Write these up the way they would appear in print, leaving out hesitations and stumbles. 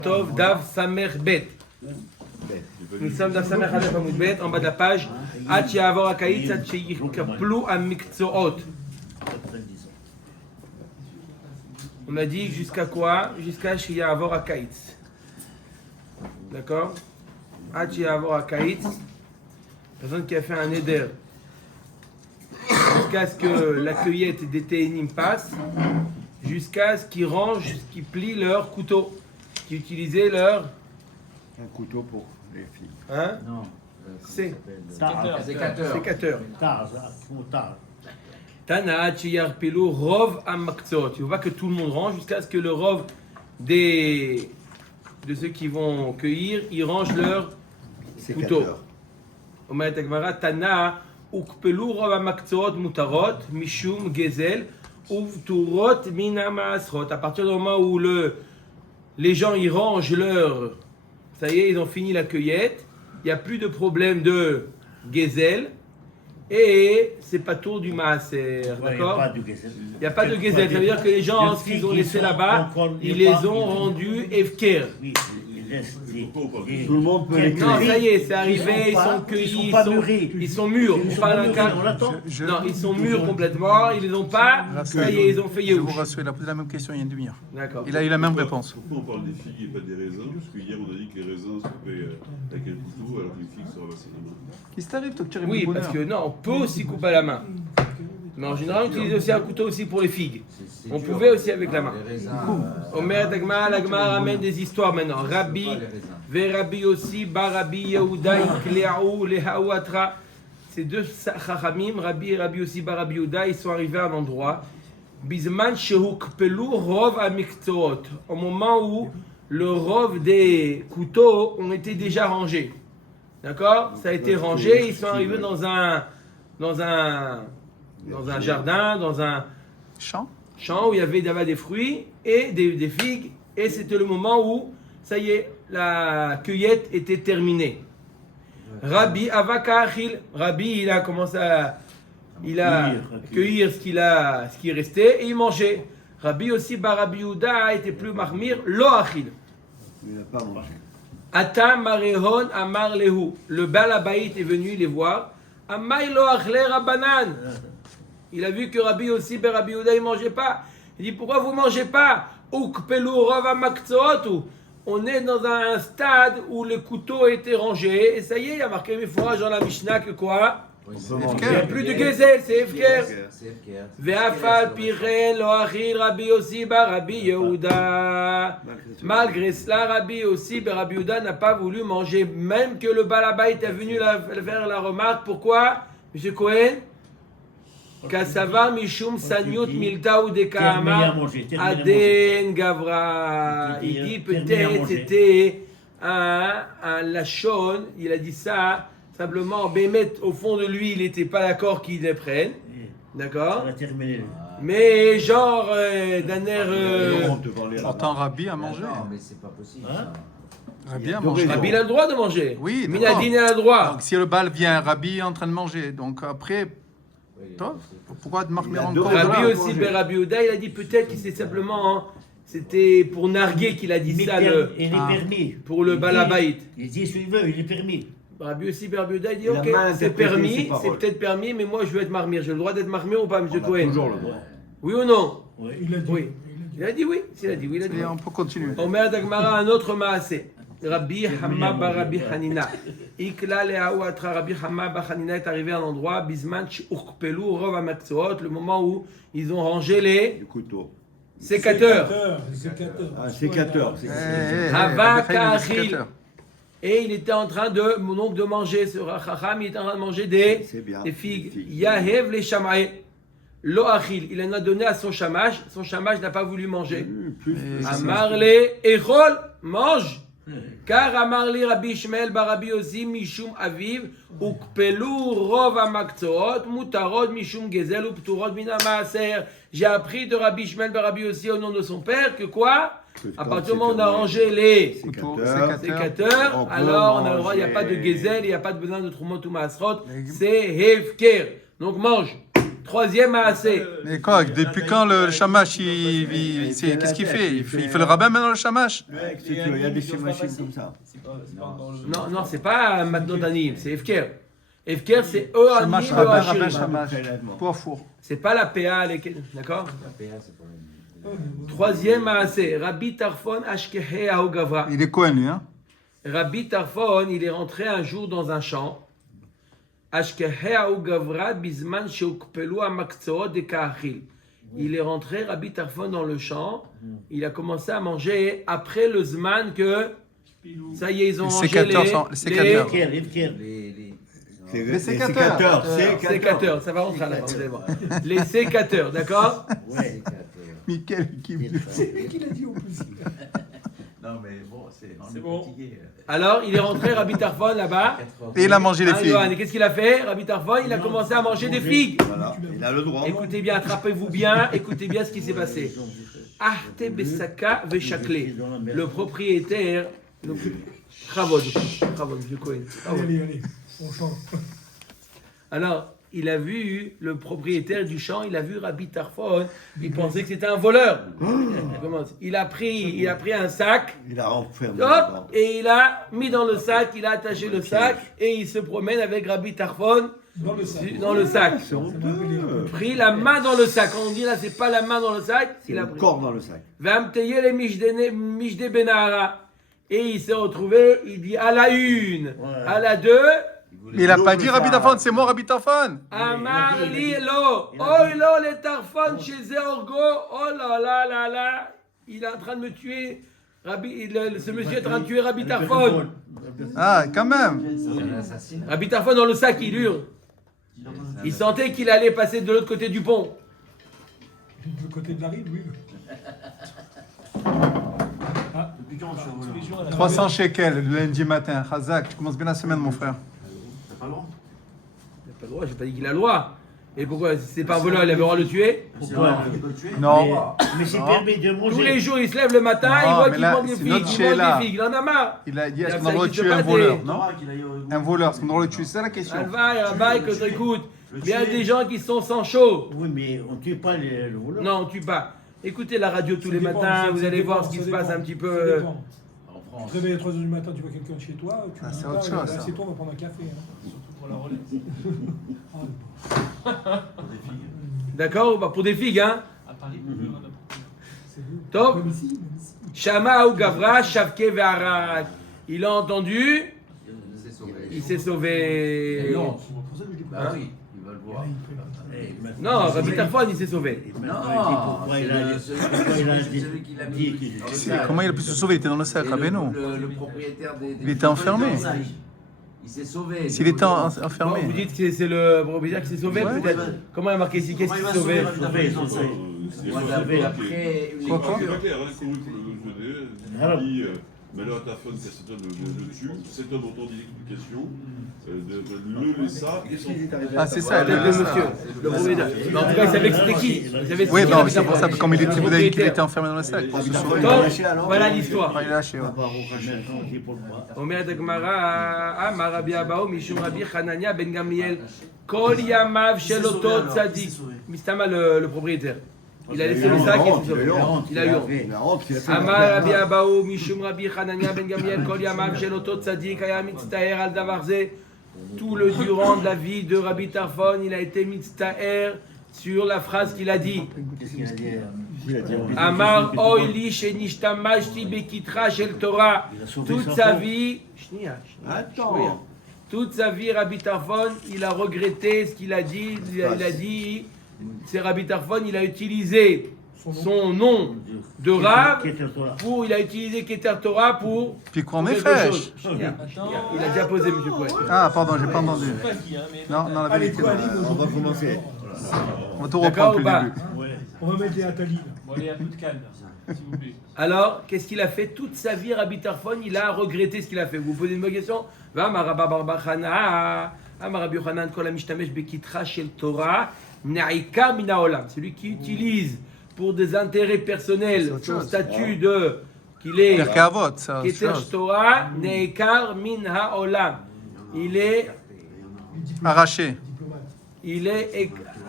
Tov Dav Samer Bet. Nous sommes dans Samer Aleph Hamoud Bet, en bas de la page. Ad Ya'avor HaKaitz, Ad Sheyikaplu HaMikzoot. On a dit jusqu'à quoi? Jusqu'à Ya'avor HaKaitz. D'accord? Ad Ya'avor HaKaitz. Personne qui a fait un éder. Jusqu'à ce que la cueillette des Téhénim passe. Jusqu'à ce qu'ils rangent, qu'ils plient leur couteau. Qui utilisaient leur... Un couteau pour les filles. Hein? Non. C'est Sécateur. sécateur. Tard. Tana Chiyarpilu Rov Amaktsot. Tu vois que tout le monde range jusqu'à ce que le Rov de ceux qui vont cueillir, ils rangent leur couteau. Omer Tagmara Tana Ukpelu Rov Amaktsot Mutarot Mishum Gezel Uvturot Mina Asrot. À partir du moment où les gens ils rangent leur... Ça y est, ils ont fini la cueillette. Il n'y a plus de problème de Gezel. Et c'est pas tout du maaser, d'accord? Il n'y a pas de Gezel. Ça veut dire que les gens, ce qu'ils ont laissé là-bas, ils les ont rendus Efker. Oui, il reste Tout le monde peut les Non, cueillir. ça y est, c'est arrivé, ils sont cueillis, ils sont mûrs. On parle d'un cas. Non, ils sont mûrs complètement, ils les ont pas. Ça y est, ils ont fait Je vous Yehush. rassure, il a posé la même question il y a une demi-heure. D'accord. Il a eu la même réponse. Pourquoi on parle des figues et pas des raisins? Parce que hier on a dit que les raisins se coupaient avec un couteau alors que les figues se ramassaient la main. Qu'est-ce qui t'arrive, toi, que tu arrives Oui, du bonheur? parce que non, on peut aussi couper à la main. Mais en général, on utilise aussi un couteau aussi pour les figues. On pouvait aussi avec la main. Omer Dagmar, l'Agmar ramène des histoires maintenant. Rabbi, Rabbi aussi, Rabbi Yehuda, Ikleaou, Lehaou Atra. Ces deux chachamim, Rabbi et Rabbi aussi, Rabbi Yehuda, ils sont arrivés à un endroit. Bizman Shehukpelu Rov Amiktzoot. Au moment où le rov des couteaux ont été déjà rangés. D'accord? Ça a été rangé, ils sont arrivés dans un jardin, dans un Champ? champ où il y avait des fruits et des figues. Et c'était le moment où, ça y est, la cueillette était terminée. Rabbi Avaka Achil. Rabbi, il a commencé à cueillir ce qui est resté et il mangeait. Rabbi aussi, Rabbi Yehuda était plus marmir, lo Achil. Il n'a pas mangé. Ata Marehon Amar Lehu. Le Balabaït est venu les voir. Amay lo achle Rabbanan. Il a vu que Rabbi aussi, Rabbi Yehuda, il ne mangeait pas. Il dit, pourquoi vous ne mangez pas? Ukpelu Rov Amaktsot. On est dans un stade où le couteau a été rangé. Et ça y est, il y a marqué mes fourrages dans la Mishnah que quoi? Il n'y a plus de Gezel, c'est Efker. Ve'afal pichen lo achil Rabbi aussi Rabbi Yehuda. Malgré cela, Rabbi aussi Rabbi Yehuda n'a pas voulu manger, même que le Balabait est venu faire la remarque. Pourquoi, Monsieur Cohen? Kasava mishum sanyut milta ou dekama aden gavra. Il dit peut-être c'était un lachon. Il a dit ça. Simplement, Bémet, au fond de lui, il n'était pas d'accord qu'ils les prennent. D'accord? Mais genre, d'un air... Pourtant, Rabbi a mangé. Non, mais c'est pas possible. ça. Rabbi a mangé. Rabbi, il a le droit de manger. Oui, Minadine a le droit. Donc, si le bal vient, Rabbi est en train de manger. Donc, après, toi, pourquoi te marquer encore Rabbi là? aussi, Rabbi Yehuda, il a dit peut-être que c'est simplement... hein, c'était pour narguer qu'il a dit ça, Il est permis. pour le Balabait. Il dit ce qu'il veut, il est permis. Rabbi aussi, Rabbi Yehuda, il dit Il a ok, mal c'est interprété permis, ses c'est paroles. peut-être permis, mais moi je veux être marmire. J'ai le droit d'être marmire ou pas, M. Cohen? Toujours le droit. Oui ou non? Oui. Il a dit oui. Il a dit oui. Il a dit oui. Il a dit Et oui. on peut continuer. Omer Dagmara, un autre maasé. Rabbi Hamma bar Rabbi Hanina. Ikla lehaou atra. Rabbi Hamma bar Hanina est arrivé à un endroit, Bisman Urkpelu Rov Amaktsot, le moment où ils ont rangé les Le couteau. sécateurs. Un sécateur. Hava Kachil. Et il était en train de manger, ce Chacham, il était en train de manger des figues. Yahev les Shamae. Lo Achil. Il en a donné à son chamash n'a pas voulu manger. Amarle Echol, mange. Car Amarli Rabbi Ishmael bar Rabbi Yossi Mishum Aviv Ukpelu Rov Amaktsot Mutarot Mishum Gezel Upturot Mina Maaser. J'ai appris de Rabbi Ishmael bar Rabbi Yossi au nom de son père que quoi? À partir du moment où on a rangé les sécateurs, alors on a le droit, il n'y a pas de Gezel, il n'y a pas de besoin de Trumot ou Maasrot, c'est Hefker. Donc mange. Troisième Maasé. Mais quoi, depuis quand le shamash, qu'est-ce qu'il fait? Il fait le rabbin maintenant, le shamash? Il y a des machines comme ça. Non, c'est pas Matnotanim, c'est Efker. Efker, c'est eux Shamash, Anim, eux rabbin, Ashirim. shamash. Pour au four. C'est pas la PA, d'accord? Troisième Maasé, Rabbi Tarfon Ashkehe Gavra. Il est Cohen, lui, hein? Rabbi Tarfon, il est rentré un jour dans un champ. Ashkehe Gavra Bisman Sheukpelu Amaktsoo de Kahil. Il est rentré, Rabbi Tarfon, dans le champ. Il a commencé à manger après le Zman que. Ça y est, ils ont Les mangé sécateurs, les sécateurs. Les sécateurs. sécateurs. Ça va rentrer à la fin, vous allez voir. Les sécateurs, d'accord? Ouais. Michael, qui C'est lui qui l'a dit en plus. Non, mais bon, on est bon. fatigué. Alors, il est rentré, Rabbi Tarfon, là-bas. Et il a mangé les Hein, Johan, et figues. qu'est-ce qu'il a fait? Rabbi Tarfon, il a commencé à manger des figues. Voilà, il a le droit. Écoutez bien, attrapez-vous bien, écoutez bien ce qui s'est passé. Arte Besaka Veshakle, le propriétaire, Chavod, monsieur Cohen. Allez, on change. Alors, il a vu le propriétaire du champ, il a vu Rabbi Tarfon, il pensait que c'était un voleur. Il a pris un sac, Il a renfermé. hop, et il a mis dans le sac, il a attaché le sac, et il se promène avec Rabbi Tarfon Dans le sac. dans le sac. C'est honteux. Pris la main dans le sac. Quand on dit là, c'est pas la main dans le sac, C'est il a le pris. corps dans le sac. Vamteye les Mishde Benahara. Et il s'est retrouvé, il dit à la une, à la deux, Mais il n'a pas dit Rabbi Tarfon, c'est moi Rabbi Tarfon. Amar li lo, oh lo le Tarfon chez Zéorgo, oh là là là là, il est en train de me tuer, ce monsieur est en train de tuer Rabbi Tarfon. Ah, quand même. Rabbi Tarfon dans le sac, il hurle. Il sentait qu'il allait passer de l'autre côté du pont. Du côté de la rive, oui. Ah, Depuis quand je suis au volant? 300 shekels le lundi matin. Chazak, tu commences bien la semaine, mon frère. T'as pas le droit? Il n'a pas le droit, j'ai pas dit qu'il a le droit. Et pourquoi? Si c'est pas un voleur, il avait le droit de le tuer? Pourquoi? Non. Mais c'est Non. permis de manger. Tous les jours, il se lève le matin, Non, il voit mais qu'il là, mange des c'est figues, notre il Sheila. mange des figues, il en a marre. Il a dit, est-ce Ça qu'on a le droit de existe tuer un pas, voleur? des- Non. Un voleur, est-ce qu'on a le droit de le tuer? C'est la question. Alvaï, que t'écoutes. Le Il y a tuer. des gens qui sont sans chaud. Oui, mais on ne tue pas le voleur. Non, on tue pas. Écoutez la radio tous ça les dépend, matins, ça vous allez dépend, voir ce qui ça se passe dépend, un petit ça peu. dépend. En Tu France. te réveilles à 3h du matin, tu vois quelqu'un chez toi, tu Ah, dis c'est pas, autre chose, ça. c'est toi, on va prendre un café. Hein. Surtout pour la relève. D'accord? Bah, pour des figues, hein. À Paris, on a C'est vous. Top. Même ici. Shama ou Gavra, Shavke Ve'arak. Il a entendu, il s'est sauvé. Non, C'est pour ça que je dis Hein? oui, il va le voir. Non, Rabbi Tarfon, il s'est sauvé. Pourquoi il a celui qui l'a mis. dit que Comment il a pu se sauver? Il était dans le sac, Rabbeinu. Le propriétaire des. Il était enfermé. Il s'est sauvé. S'il était Bon, enfermé. vous dites que c'est le propriétaire qui s'est sauvé, Ouais. peut-être. Comment il a marqué ici? Qu'est-ce qui s'est sauvé? Moi, j'avais après une Quoi, C'est lecture. pas clair, hein, comment il faut le dit, malheur à ta femme, car cet homme le tue, cet homme entend des explications, le laissa et s'en fout. Ah, c'est ça. Peut-être le monsieur, le propriétaire. Mais en tout cas, il savait que c'était qui. Il savait que Oui, c'était non, qui, c'est pour ça que comme il était, vous avez dit qu'il était enfermé dans le sac. Pour se sauver. Donc, voilà l'histoire. Ah, il est lâché, ouais. אומרת הגמרא, אמר רבי אבאו משום רבי חנניה בן גמליאל, כל ימיו של אותו צדיק. מסתמה le propriétaire. Il a laissé le sac et s'est sauvé. Il a eu honte. Il a honte qu'il a fait אמר רבי אבאו משום רבי חנניה בן גמליאל, כל ימיו של אותו צדיק היה מצטער על דבר זה. Tout le durant de la vie de Rabbi Tarfon, il a été mitztaer sur la phrase qu'il a dit. Amar oili shenishtamashti bekitra shel Torah. Toute sa vie, Attends. toute sa vie, Rabbi Tarfon, il a regretté ce qu'il a dit. Il a dit, c'est Rabbi Tarfon, il a utilisé son nom de Rav pour, il a utilisé Keter Torah pour. Puis qu'on est quelque fraîche. chose. Il a déjà posé, monsieur Cohen. Ah, pardon, j'ai pas entendu. Pas qui, hein, mais. Non, non, la Allez, vérité. quoi, non. Ali, On va commencer. On va tout D'accord reprendre ou depuis pas le début. On va mettre les Atali. là. Bon, allez, un peu de calme, s'il vous plaît. Alors, qu'est-ce qu'il a fait toute sa vie, Rabbi Tarfon? Il a regretté ce qu'il a fait. Vous vous posez une bonne question? Va, Marabba Barbachana, Rabbi Yochanan, Kol HaMishtamesh Bekitra Shel Torah, Naika Mina Olam. Celui qui utilise pour des intérêts personnels son statut de qu'il est Père Kavot, ça. c'est Keter autre chose. Torah, Neikar Min HaOlam. Il est Arraché. Diplomate. il est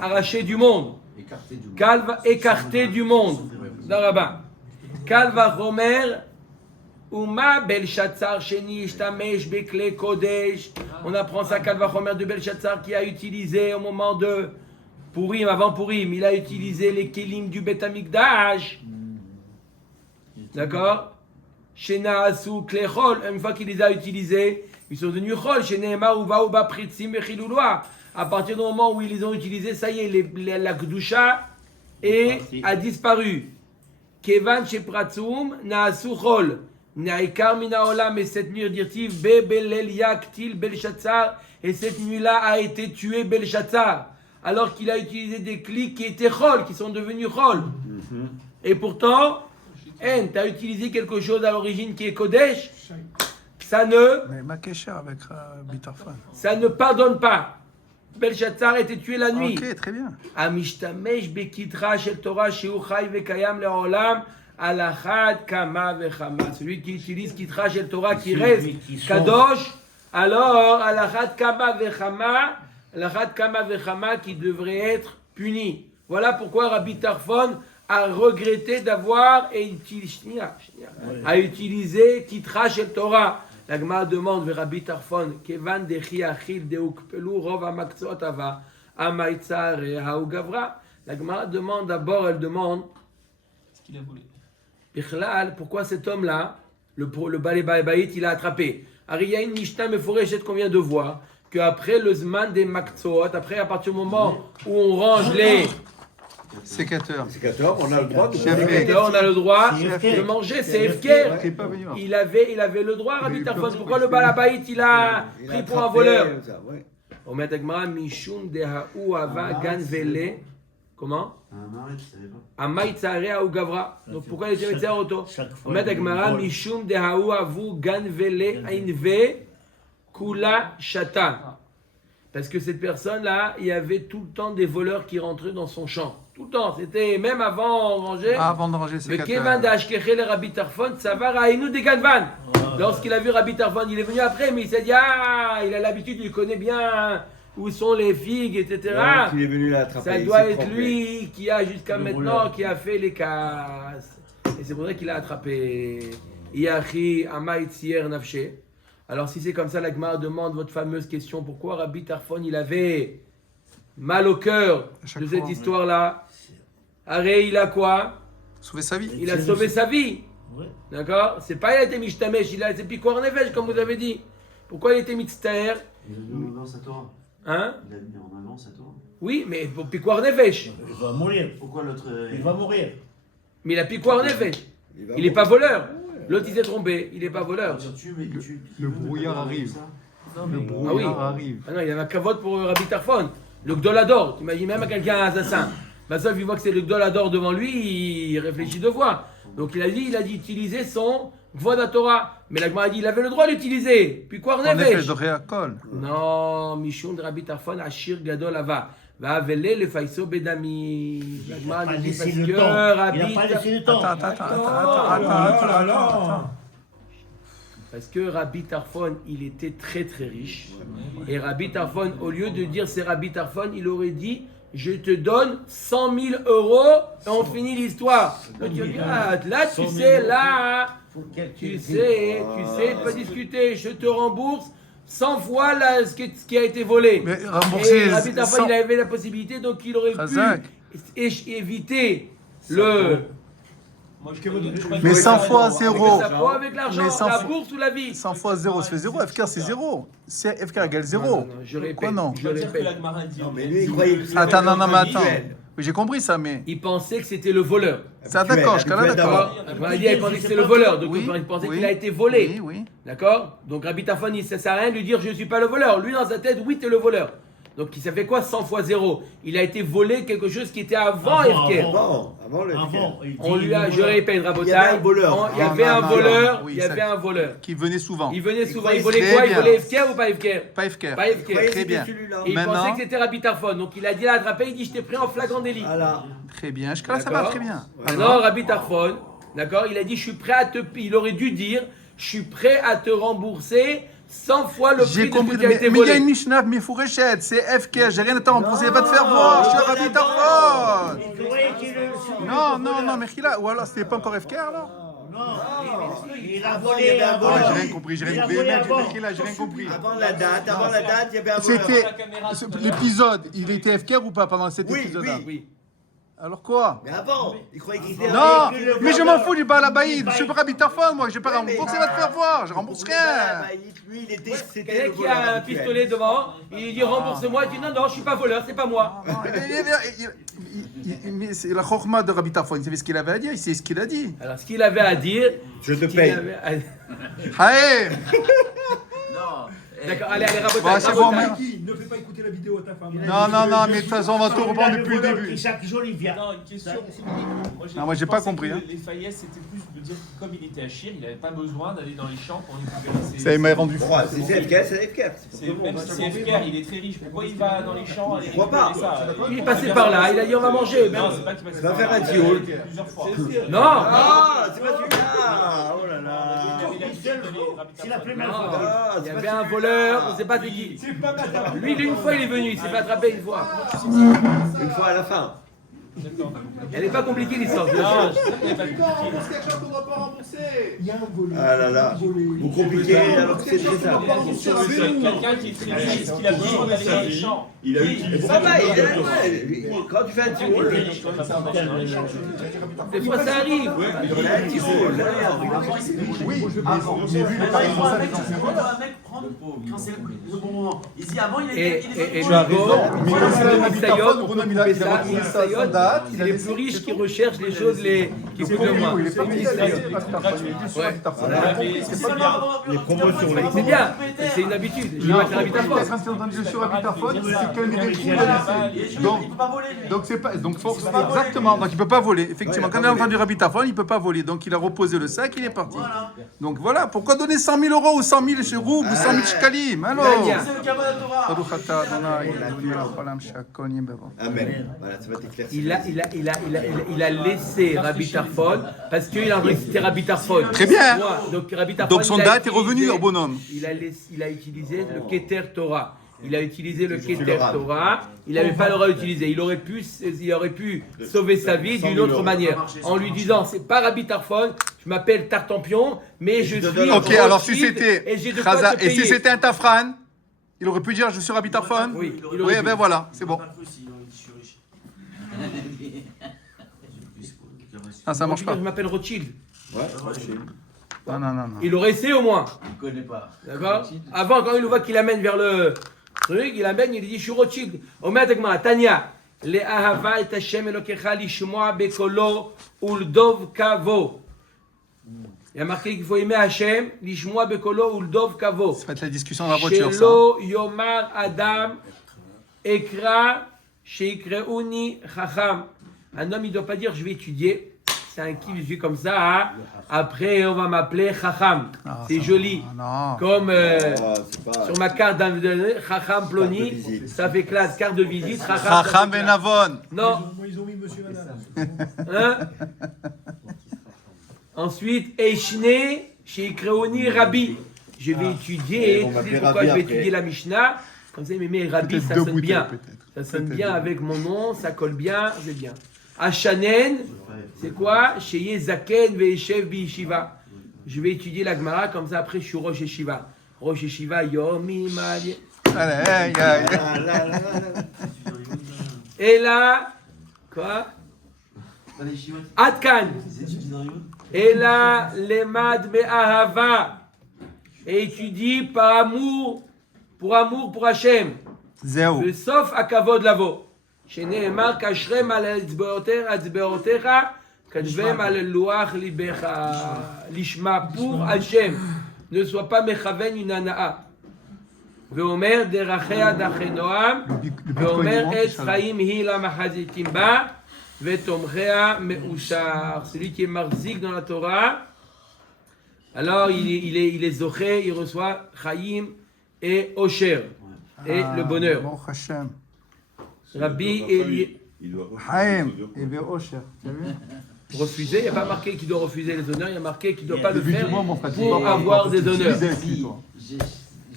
arraché du monde. Écarté du monde. Calva écarté du monde. Daraba. Calva Romer. Uma Belshazzar Sheni Ishtamesh Bekle Kodesh. On apprend ça, Calva Romer de Belshazzar qui a utilisé au moment de Purim, avant Purim, il a utilisé les kelim du Bet Amikdash. D'accord? Shena Asu Klechol. Une fois qu'il les a utilisés, ils sont devenus Chol. Shena Uva Uba Pritzim Bechilouloa. À partir du moment où ils les ont utilisés, ça y est, la Kedusha a disparu. Kevan Shepratzum Naasu Chol. Naikar Mina Olam. Et cette nuit, dirtiv Bebelel Yaktil Belshazzar. Et cette nuit-là a été tué Belshazzar. Alors qu'il a utilisé des clics qui étaient Chol, qui sont devenus Chol. Et pourtant, tu as utilisé quelque chose à l'origine qui est Kodesh. Ça ne. Mais ma Kesher avec Bitarfan. Ça ne pardonne pas. Belshazzar a été tué la nuit. Ok, très bien. Amishtamesh bekitra shel Torah sheu chai vekayam le'olam alachad kama vechama. Celui qui utilise kitra shel Torah qui reste kadosh, alors alachad kama vechama qui devrait être puni. Voilà pourquoi Rabbi Tarfon a regretté d'avoir utilisé kitra shel Torah. La Gemara demande vers Rabbi Tarfon, Kevan dechi achil deukpelu rov hamaktzot ava amaïtzare haugavra. La Gemara demande d'abord, elle demande, Ce qu'il a volé. Bichlal, pourquoi cet homme-là, le balai baït, il a attrapé. Alors il y a une Mishnah Meforeshet qu'on vient de voir, qu'après le Zman des Maktzot, après à partir du moment où on range les Sécateur. Sécateur, on a le droit de sécateurs, on a le droit de manger, c'est Efker. T'es pas venu. Il avait le droit, Rabbi Tarfon. Pourquoi le balai il a pris pour un voleur? On met Agmara Mishum Dehaou Ava Ganvele. Comment? Amaïtzare ou Gavra. Donc pourquoi il était médecin auto? On met Agmara Mishum Dehaou Avu Ganvele Ainve Kula Shata. Parce que cette personne-là, il y avait tout le temps des voleurs qui rentraient dans son champ. Tout le temps. C'était même avant de ranger. Avant de ranger Mais sécateur. Kevan d'Ashkechel et Rabbi Tarfon, ça va Raïnou de Ganvan. Lorsqu'il a vu Rabbi Tarfon, il est venu après, mais il s'est dit, il a l'habitude, il connaît bien où sont les figues, etc. Il est venu l'attraper. Ça doit être lui qui a jusqu'à maintenant, qui a fait les casses. Et c'est pour ça qu'il a attrapé. Iachi Amaïtsier Nafché. Alors si c'est comme ça, la Gemara demande votre fameuse question, pourquoi Rabbi Tarfon, il avait mal au cœur de cette histoire-là? Arrête, il a quoi? Sauver sa vie. Il a sauvé sa vie. Ouais. D'accord? C'est pas il a été mishtamesh, il a été piquoir nefesh, comme vous avez dit. Pourquoi il était mitztaher? Il a mis en avance à Torah. Hein? Il a mis en avance à Torah. Oui, mais pour piquoir nefesh. Il va mourir. Pourquoi l'autre. Il va mourir. Mais il a piquoir nefesh. Il n'est pas voleur. L'autre il s'est trompé, il n'est pas voleur. Le brouillard arrive. Non, Le mais brouillard arrive. Ah non, il y avait un cavote pour Rabbi Tarfon. Le Gdolador, tu imagines même quelqu'un un assassin. Bah sauf il voit que c'est le Gdolador devant lui, il réfléchit deux fois. Donc il a dit utiliser son Gvod Torah. Mais la Gemara a dit il avait le droit d'utiliser. Puis quoi En effet, nefesh? de réacol. Non, Mishum de Rabbi Tarfon, Ashir Gadol Ava. Va avele le Faiso Bedami. La Gemara pas nous dit laissé parce le que temps. Il Rabbi n'a pas laissé le temps. Attends. Parce que Rabbi Tarfon, il était très très riche. Et Rabbi Tarfon, au lieu de dire c'est Rabbi Tarfon, il aurait dit je te donne 100 000 euros et on finit l'histoire. Donc tu dis, là tu sais, là, tu sais, pas discuter, je te rembourse 100 fois là, ce qui a été volé. Mais rembourser Et Rabbi Tarfon, 100. il avait la possibilité, donc il aurait Razak. pu éviter le... moi, je crois Mais que 100 fois Avec 0. sa foi, avec l'argent, Mais 100 la fois- bourse ou la vie. 100 fois 0, ça fait 0. FK, c'est 0. C'est FK égale 0. Non, je répète. Quoi non? Je veux dire que la Gemara dit. Non, mais lui, il croyait que c'était Attends, non, mais attends. habituel. Oui, j'ai compris ça, mais. Il pensait que c'était le voleur. Ça, d'accord, je suis là, habituel d'accord. d'abord. Il pensait que c'était le voleur, donc Oui, il pensait oui, qu'il a été volé. Oui, oui. D'accord? Donc Rabbi Tarfon, ça sert à rien de lui dire je ne suis pas le voleur. Lui, dans sa tête, oui, tu es le voleur. Donc ça fait quoi 100 fois 0? Il a été volé quelque chose qui était avant Efker. Avant le On lui a, je répète, Rabotai, Il y avait un voleur. il y avait un Non, voleur, oui, il y ça- avait un voleur. Qui venait souvent. Il venait souvent, croyait il volait très quoi? Il bien. volait Efker ou pas Efker? Pas FK. Pas Efker. Très bien. Et il Maintenant- pensait que c'était Rabbi Tarfon. Donc il a dit à l'attraper, il dit je t'ai pris en flagrant délit. Voilà. Très bien. Jusqu'à là, ça va D'accord. très bien. Maintenant, Rabbi Tarfon, d'accord, il a dit je suis prêt à te, il aurait dû dire je suis prêt à te rembourser 100 fois le J'ai prix de ce compris, qui a été mais il y a une volé. Mishnah, mais Fouréchette, c'est FK, j'ai rien à t'en reposer, va te faire voir, je suis Rabbi Tarfon. Il croyait qu'il le- Non, mais Khila, ou alors c'était pas encore FK alors? Non, il a volé un Ah, voleur. j'ai rien compris, j'ai rien Il a volé compris, avant. Khila, j'ai rien compris. Avant la date, il y avait un voleur. C'était l'épisode, il était FK ou pas pendant cet Oui, épisode-là? Oui. Alors quoi? Mais avant, il croyait qu'il était Non, avec le mais je vendeur. m'en fous du Balabaïd, je suis pas Rabbi Tarfon, moi, j'ai pas Ouais, mais- remboursé, va te faire voir, je rembourse rien. Lui, il était. C'était Quelqu'un le qui voleur a un habituel. pistolet devant, il dit rembourse-moi, il dit non, je suis pas voleur, c'est pas moi. Mais c'est la chorma de Rabbi Tarfon, il savait ce qu'il avait à dire, il sait ce qu'il a dit. Alors, ce qu'il avait à dire. Je te ce qu'il paye. avait à- Haïm. D'accord, allez, rabotage, Bon, c'est bon, rabotage. mais- Qui ne fait pas écouter la vidéo à ta femme. Non, mais de toute façon, on va tout Il a reprendre depuis le voleur début. qui chaque jour il vient. Non, une question. Non, moi, j'ai pas pensé compris, que hein. Les Fayez, c'était plus de dire que comme il était à Chir, il n'avait pas besoin d'aller dans les champs pour récupérer ses. Ça m'a rendu fou. Ouais, c'est FK, c'est FK. Même si c'est FKR, il est très riche. Pourquoi il va dans les champs aller Je crois pas. récupérer ça Il est passé par là, il a dit on va manger. Non, c'est pas qu'il va Ça va faire un tioul. plusieurs fois. Non, Ah, c'est pas celui-là. Oh là là. C'est la première Non. fois. Ah, il y c'est avait pas un celui-là. voleur, on sait pas c'est qui. C'est pas madame. Lui, une fois, il est venu, il s'est fait attraper une fois. Une fois à la fin. Elle n'est pas compliquée l'histoire, je le Non, sais. je sais qu'il n'y a pas de compliqué. quelque chose qu'on doit pas rembourser. Il y a un voleur. Ah là là. Vous compliquez alors que c'est très simple. Quelqu'un qui est très riche, est-ce qu'il a besoin d'aller dans les champs? Il a utilisé. Ça va, quand tu fais un tioul, Des fois, ça arrive. il a un tioul. Oui, j'ai vu les responsables des anciens voleurs. Un mec prendre quand c'est le bon moment. Il dit avant, il Et était. tu as raison, Mais comme c'est Rabbi Tarfon, Ronam, il a c'est ça, retrouvé sa date, il c'est a les laissé- plus riches qui recherchent les choses qui coûtent le moins. Il est pas ministre, il est Rabbi Tarfon, il est sur Rabbi Tarfon. Les promotions, les C'est bien, c'est une habitude. Je vais pas faire habiter à Quand force. tu as entendu sur Rabbi Tarfon, c'est qu'un des trous de lycée. Il peut pas voler. Donc c'est pas exactement, donc il peut pas voler. Effectivement, quand il a entendu Rabbi Tarfon, il peut pas voler. Donc il a reposé le sac, il est parti. Donc voilà, pourquoi donner 100 000 euros ou 100 000 chez roubles ou 100 000 shkalim? Alors C'est le cabane de Torah. Baruch atah Adonai, Eloheinu haolam she'akol yeh b'dvaro. Amen. Voilà, ça va t'éclaircir. Il a laissé Rabbi Tarfon parce qu'il a envie que c'était Rabbi Tarfon. Très bien. Donc Rabbi Tarfon. Donc son il a date est utilisé- revenu au bonhomme. Il a utilisé le Keter Torah. Il a utilisé le Keter l'auras. Torah. Il n'avait pas le droit d'utiliser. Il aurait pu sauver sa vie d'une autre manière. En lui disant, c'est pas Rabbi Tarfon, je m'appelle Tartampion, mais je suis. Ok, alors si Rothschild c'était et j'ai de quoi Chaza, te et si payer. c'était un Tafran, il aurait pu dire je suis Rabbi Tarfon. Oui, il Oui, aurait pu. ben voilà, c'est bon. Ah, ça marche pas. Je m'appelle Rothschild. Ouais, Non. Il aurait essayé au moins. Il connaît pas. D'accord. Avant, quand il voit qu'il amène vers le truc, il amène, il dit, je suis Rothschild. Omer Dagmara, Tanya, le ahava et Hashem Elokecha lishmoa bekolo uldov kavo. Il y a marqué qu'il faut aimer Hashem, lishmoa bekolo uldov kavo. Ça va être la discussion dans la voiture, ça. Shelo yomar adam ekra sheikreuni chacham. Un homme, il ne doit pas dire, je vais étudier. C'est un kiff, je suis comme ça. Hein. Après, on va m'appeler chacham. Ah, C'est ça- joli. Non. Comme Ah, c'est pas. sur ma carte d'identité, Chacham Carte Ploni, de visite. ça fait classe, carte de visite, Chacham. Chacham ben Avon. Non, Moi, ils ont mis Monsieur Madame. hein. Ensuite, Eishne, chez Kreoni Rabbi. Je vais étudier, Ils vont m'appeler pourquoi Rabbi je vais après. étudier la Mishnah. Comme ça, mais Rabbi, Peut-être ça deux sonne bouteilles, bien. peut-être. Ça sonne Peut-être bien deux. avec mon nom, ça colle bien, c'est bien. Ashanen, c'est quoi? Chez Yezaken Ve'eshev Bi'Yeshiva. Je vais étudier la Gemara, comme ça après je suis Rosh Yeshiva. Rosh Yeshiva, Yomi Mali. Allez, aïe, aïe. Ah, là, là, là, là. Et là, quoi? Atkan. Et là, Lemad Me'ahava. Et étudie par amour, pour Hachem. Zéro. Sauf à Kavod Lavo. שנאמר קשרם על אצבעותיך כתבם על לוח ליבך לשמה pour Hachem. Ne sois pas מכוון une הנאה. ואומר דרכיה דרכי נועם ואומר עץ חיים היא למחזיקים בה ותומכיה מאושר. Celui qui est marzik dans la Torah, alors il est zoché, il reçoit Chaim et Osher et le bonheur. Baruch Hashem. Rabbi Eli. Il doit Haïm et Ve'osher. Tu as vu? Refuser, il n'y a pas marqué qu'il doit refuser les honneurs, il y a marqué qu'il ne doit pas le faire Évidemment, mon frère, pour avoir des honneurs. Tu lisais, toi.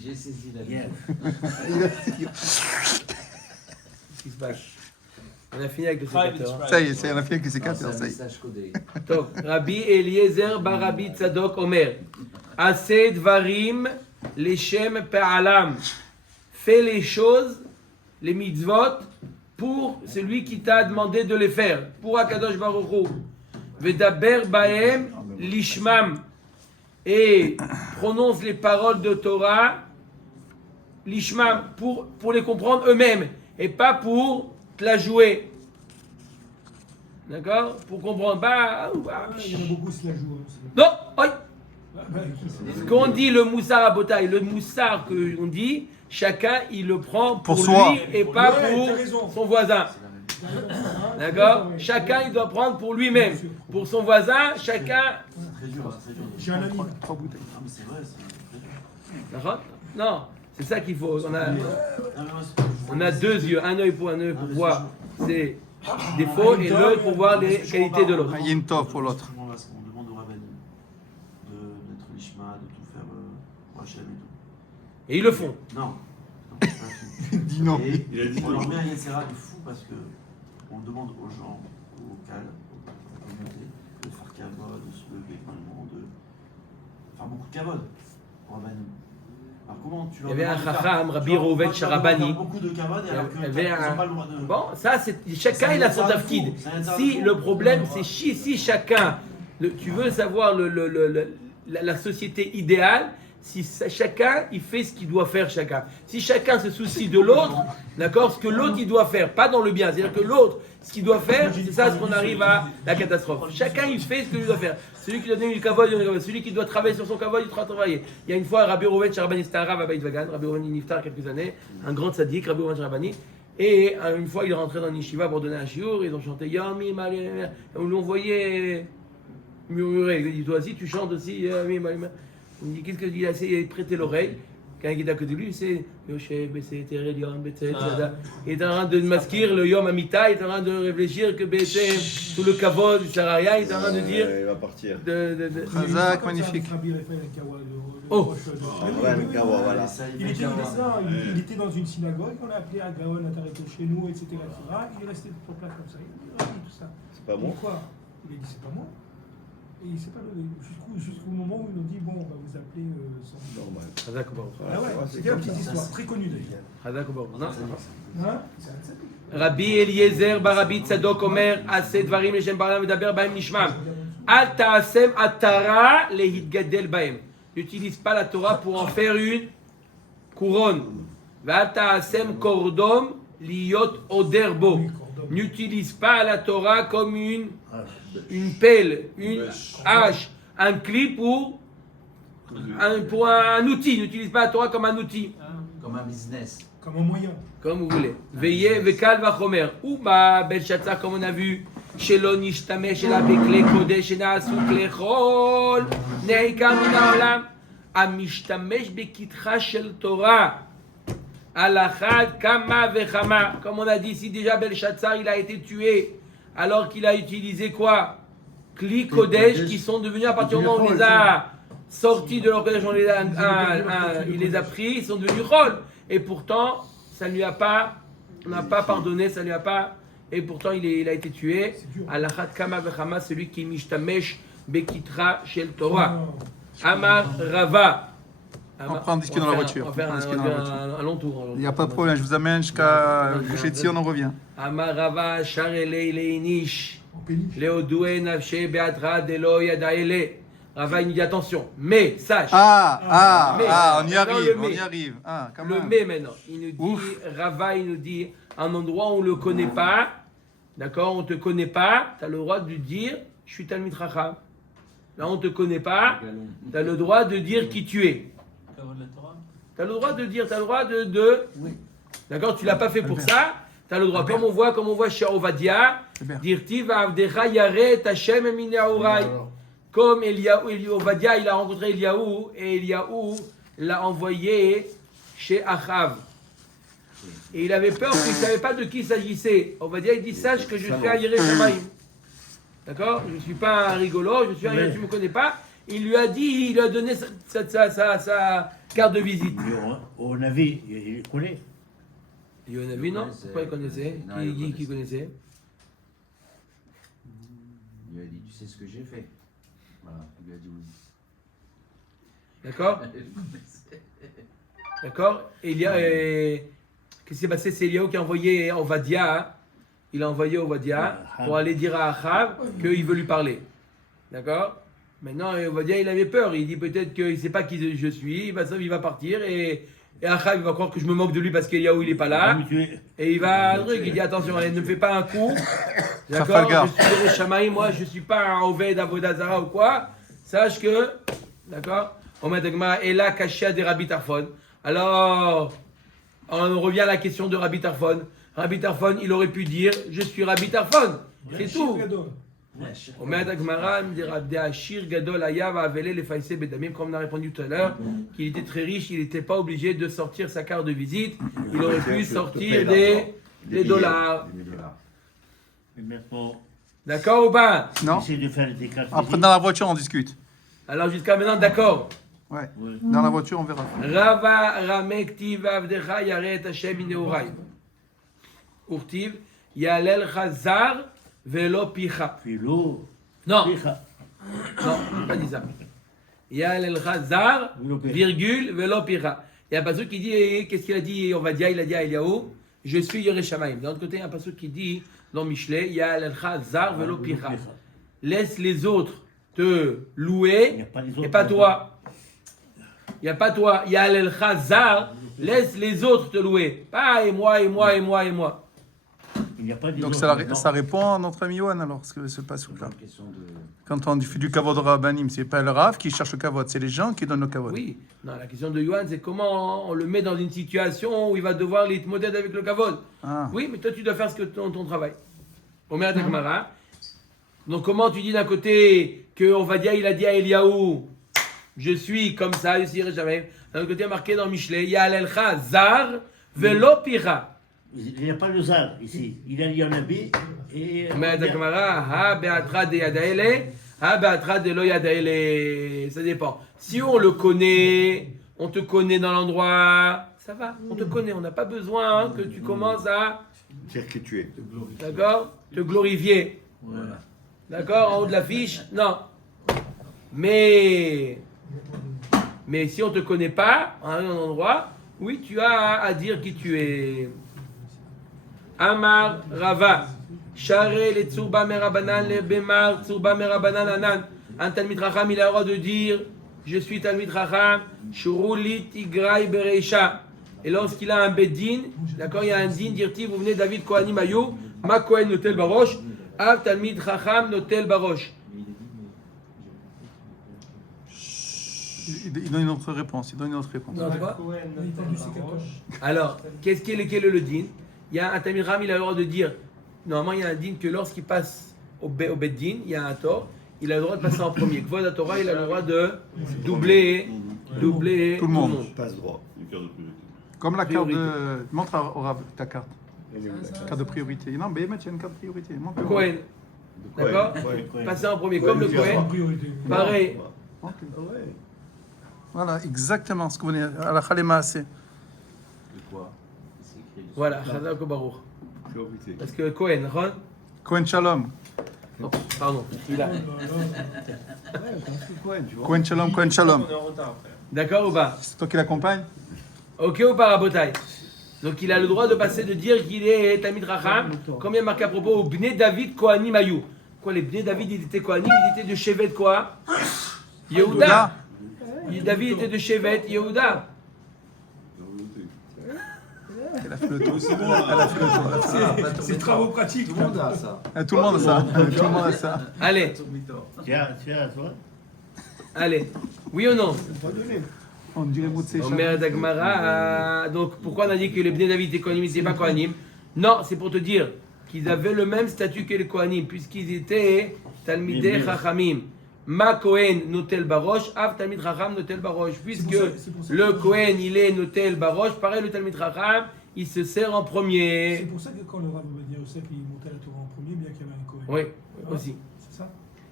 J'ai saisi la Hier. Qu'est-ce qui se passe? On a fini avec le Private sécateur. strike. Ça y est, on a fait avec les C'est sécateurs, un ça y est. message codé. טוב, רבי אליעזר בר רבי צדוק אומר, עשה דברים לשם פעלם, fais les choses, les mitzvot, pour celui qui t'a demandé de les faire, pour Akadosh Baruch Hu. Vedaber bahem lishmam, et prononce les paroles de Torah, lishmam, pour les comprendre eux-mêmes, et pas pour te la jouer. D'accord? Pour comprendre. Il y en a beaucoup qui se la jouent. Non! Oi. Bah, Ce qu'on dit, le moussard à Botaï, le moussard qu'on dit, chacun il le prend pour soi. lui et pas Ouais, pour t'as raison. son voisin. D'accord? Chacun il doit prendre pour lui-même. Pour son voisin, chacun. Très dur, très dur. J'ai un ami. 3 bouteilles. Ah, mais c'est vrai, c'est très dur. D'accord? Non, c'est ça qu'il faut. Non, mais moi, On a deux yeux, un œil pour voir ses défauts et l'autre pour voir les qualités de l'autre. Il y a une toffe pour l'autre. On demande au rabbin d'être l'ishma, de tout faire pour Hachem et tout. Et ils le font. Non. C'est pas tout. Dis non. Et Il a dit on non. leur met un Yetzera de fou parce que on demande aux gens, aux calmes, aux communautés, de faire kavod, de se lever maintenant, de faire beaucoup de kavod pour Rabbanim. Alors comment tu Il y avait un demandes de faire- chacham, Rabbi tu leur Reuven demandes de Charabani. faire beaucoup de kavod et alors Il y avait qu'ils un- n'ont pas le droit de... Bon, ça, c'est chacun il a son tafkid. Si le problème, c'est si chacun, tu veux savoir la société idéale, si chacun il fait ce qu'il doit faire chacun. Si chacun se soucie de l'autre, d'accord, ce que l'autre il doit faire, pas dans le bien, c'est-à-dire que l'autre, ce qu'il doit faire, c'est ça ce qu'on arrive à la catastrophe. Chacun il fait ce qu'il doit faire. Celui qui doit donner du kavod, il donne du kavod. Celui qui doit travailler sur son kavod, il doit travailler. Il y a une fois, Rabbi Reuven Charabani, c'était un rave à Beit Vagan, Rabbi Reuven Niftar quelques années, un grand tzaddik, Rabbi Reuven Charabani. Et une fois, il est rentré dans une yeshiva pour donner un shiur, ils ont chanté Yami Mali, et on lui envoyait murmurer. Il lui dit, toi aussi, tu chantes aussi Yami Mali. Il me dit, qu'est-ce qu'il a essayé de prêter l'oreille? Quelqu'un qui est à côté de lui, c'est Yoshe, Bessé, Terel, Yom, Bessé, il est en train de masquer le Yom Amita, il est en train de réfléchir que Bessé, tout le kavod, il ne sert à rien, il est en train de dire. Il va partir. Razak, magnifique. Oh. Ouais, le Kawa, voilà. Il était dans une synagogue, on l'a appelé à Gaon, à Tareto chez nous, etc., etc. Il est resté sur place comme ça. Il a dit tout ça. C'est pas bon. Pourquoi? Il a dit c'est pas moi. Et il sait pas jusqu'au moment où ils nous dit bon, on va vous appeler sans. Normal. Hazak Obaruch. Ah ouais, c'était une petite histoire, très connue d'ailleurs. Hazak Obaruch. Non? Hein? C'est un tzaddik. רבי אליעזר בר רבי צדוק אומר, עשה דברים לשם בעולם ודבר בהם נשמם. אל תעשם עטרה להתגדל בהם. N'utilise pas la Torah pour en faire une couronne. ואל תעשם קורדום להיות עודר בו. N'utilise pas la Torah comme une pelle, une hache, un cli pour un outil. N'utilise pas la Torah comme un outil. Comme un business. Comme un moyen. Comme vous voulez. Veillez, vekal vachomer. Ou ma Belshazzar, comme on a vu, שלא נשתמש אלא בכלי קודש שנעשו כלי חול, נעיקר מן העולם. המשתמש בכתחה של תורה, על אחת כמה וכמה. Comme on a dit ici déjà, Belshazzar, il a été tué, alors qu'il a utilisé quoi? Kli Kodesh, qui sont devenus, à partir du moment où on les a sortis de leur Kodesh, il les a pris, ils sont devenus Chol. Et pourtant, ça ne lui a pas, on n'a pas pardonné, ça ne lui a pas, et pourtant il a été tué. Alachat kama vechama, celui qui mishtamesh bekitra shel Torah. Amar Rava. On prend un disque dans la voiture. On va faire un long tour. Il n'y a pas de problème, je vous amène jusqu'à Gouchetzi, on en revient. Amar Rava, Sharele Leinish, En péniche. Leodoué Nafshe Beatra Delo Yadaele. Rava, il nous dit attention, mais sache. On y Non, arrive, le on mais. y arrive. Ah, quand Le même. mais maintenant, il nous dit, Ouf. Rava, il nous dit, un endroit où on ne le connaît pas, d'accord, on ne te connaît pas, tu as le droit de dire, je suis Talmid Chacham. Là, on ne te connaît pas, tu as le droit de dire qui tu es. Kavod la Torah. Tu as le droit de dire, tu as le droit de... D'accord, tu ne l'as pas fait pour ça, tu as le droit, comme on voit chez Ovadia, dire Tiv Avdecha Yare Tashem Min Yahurai. Comme Ovadia, il a rencontré Eliaou, et Eliaou l'a envoyé chez Achav. Et il avait peur qu'il ne savait pas de qui il s'agissait. Ovadia, il dit, sache que je suis un Yireh Shamayim. D'accord? Je ne suis pas un rigolo, je suis un Yireh, tu ne me connais pas. Il lui a dit, il lui a donné carte de visite. Mais on avait, il connaît. Il y en avait, non? Pourquoi il connaissait? Non, il Qui connaissait? Il lui a dit, tu sais ce que j'ai fait. Voilà, il lui a dit oui. D'accord? D'accord? Et il y a. Qu'est-ce qui s'est passé? C'est Eliaou qui a envoyé Ovadia. Hein? Il a envoyé Ovadia pour aller dire à Achab qu'il veut lui parler. D'accord? Maintenant, Ovadia, il avait peur. Il dit peut-être qu'il ne sait pas qui je suis. Il va partir et Achab, il va croire que je me moque de lui parce qu'Eliaou, il n'est pas là. Et il va. Il dit attention, ne me fais pas un coup. D'accord? Je suis le Shamaï, moi, je ne suis pas un Oved Avodazara ou quoi. Sache que. D'accord? Et là, Kashia des Rabbi Tarfon. Alors, on revient à la question de Rabbi Tarfon. Rabbi Tarfon, il aurait pu dire je suis Rabbi Tarfon. C'est tout. Comme on a répondu tout à l'heure, qu'il était très riche, il n'était pas obligé de sortir sa carte de visite. Il aurait pu sortir des dollars. Et maintenant, D'accord ou pas? Non. essaye de faire des cartes. Après, dans la voiture, on discute. Alors, jusqu'à maintenant, d'accord. Ouais. Dans la voiture, on verra. Rava Ramektiv Avdecha Yaret Hashem Ineurai. Urtiv Yalel Chazar Velo Picha. Philo. Non, Picha. non, pas dit ça. Yalel Chazar, virgule, Velo Picha. Il y a un passage qui dit, qu'est-ce qu'il a dit? On va dire, il a dit à Eliaou, je suis Yereshamaim. D'un autre côté, il y a un passage qui dit, dans Michelet, Yalel Chazar Velo Picha. Laisse les autres te louer et pas toi. Il n'y a pas toi. Il y a l'El-Khazar. Laisse les autres te louer. Pas et moi, et moi, et moi, et moi. Il n'y a pas des Donc autres. ça répond à notre ami Yohan alors, ce que se passe là. Une question de... Quand on fait du kavod rabbanim, c'est pas le Rav qui cherche le kavod, c'est les gens qui donnent le kavod. Oui. Non, la question de Yohan, c'est comment on le met dans une situation où il va devoir l'itmoded avec le kavod. Ah. Oui, mais toi, tu dois faire ce que ton travail. Omer Takmara. Donc, comment tu dis d'un côté que on va dire, il a dit à Eliaou, je suis comme ça, je suis jamais. D'un autre côté, marqué dans Michelet, Yalelcha Zar Velo Pira. Il n'y a pas de zar ici. Il y en a B et. Mais Takmara, ha beatra de yadaele, ha beatra de lo yadaele. Ça dépend. Si on le connaît, on te connaît dans l'endroit, ça va, on te connaît. On n'a pas besoin que tu commences à, Dire qui tu es. d'accord, te glorifier. Voilà. D'accord, en haut de l'affiche, non. Mais si on ne te connaît pas, en un endroit, oui, tu as à dire qui tu es. Amar Rava. Share le tsurba merabanan le bemar tsurba merabanan anan. Un Talmid Chacham, il a le droit de dire je suis Talmid Chacham, shurulit igrai bereisha. Et lorsqu'il a un beddin, d'accord, il y a un din, dire-t-il, vous venez David Kohanim Ayou, ma Kohen notel barosh, av Talmid Chacham notel barosh. Il donne une autre réponse. Non, c'est quoi? Il est tendu, c'est 14. Alors, quel est le din? Il y a un Talmid Chacham, il a le droit de dire, normalement il y a un din que lorsqu'il passe au beddin, il y a un tort, il a le droit de passer en premier. Kvod Torah, il a le droit de doubler Tout le monde. Passe droit. Une carte de priorité. Comme la carte Priorité. de... Montre au Rav ta carte. Carte de priorité. Non, mais il y a une carte de priorité. Montre au Rav. Kohen. D'accord? Passer en premier, comme le Kohen. Priorité. Pareil. Ok. Voilà, exactement ce que vous venez à la Khalema assez. De quoi? C'est écrit dessus. Voilà, Chazak ou Baruch. Priorité. Parce que Kohen, Ron. Kohen Shalom. Oh, pardon, il a. Kohen Shalom, Kohen Shalom. On est en retard, frère. D'accord ou pas? C'est toi qui l'accompagne? Ok ou pas, Rabotai? Donc il a le droit de passer, de dire qu'il est Talmid Chacham, comme il y a marqué à propos au Bnei David Kohanim Ayou. Quoi, les Bnei David, ils étaient Kohanim, ils étaient de Shevet quoi? Yehuda. David était de Shevet Yehuda. La volonté. Elle a fait le tour. C'est bon, là. C'est travaux pratiques. Tout le monde a ça. Tout le monde a ça. Tout le monde a ça. Allez, Tiens, toi. allez. Oui ou non? On dirait Moutsé. Omer Dagmara. Donc pourquoi on a dit que les Bnei David étaient Kohanim, ils n'étaient pas Kohanim? Non, c'est pour te dire qu'ils avaient le même statut que les Kohanim, puisqu'ils étaient Talmidei Chachamim. Ma Kohen notel barosh, av Talmid Chacham notel barosh. Puisque C'est pour ça le que- Kohen il est notel barosh, pareil le Talmid Chacham, il se sert en C'est premier. pour ça que quand le Rav Ovadia Yosef il montait la Torah en premier, bien qu'il y avait un Kohen. Oui, aussi. C'est ça.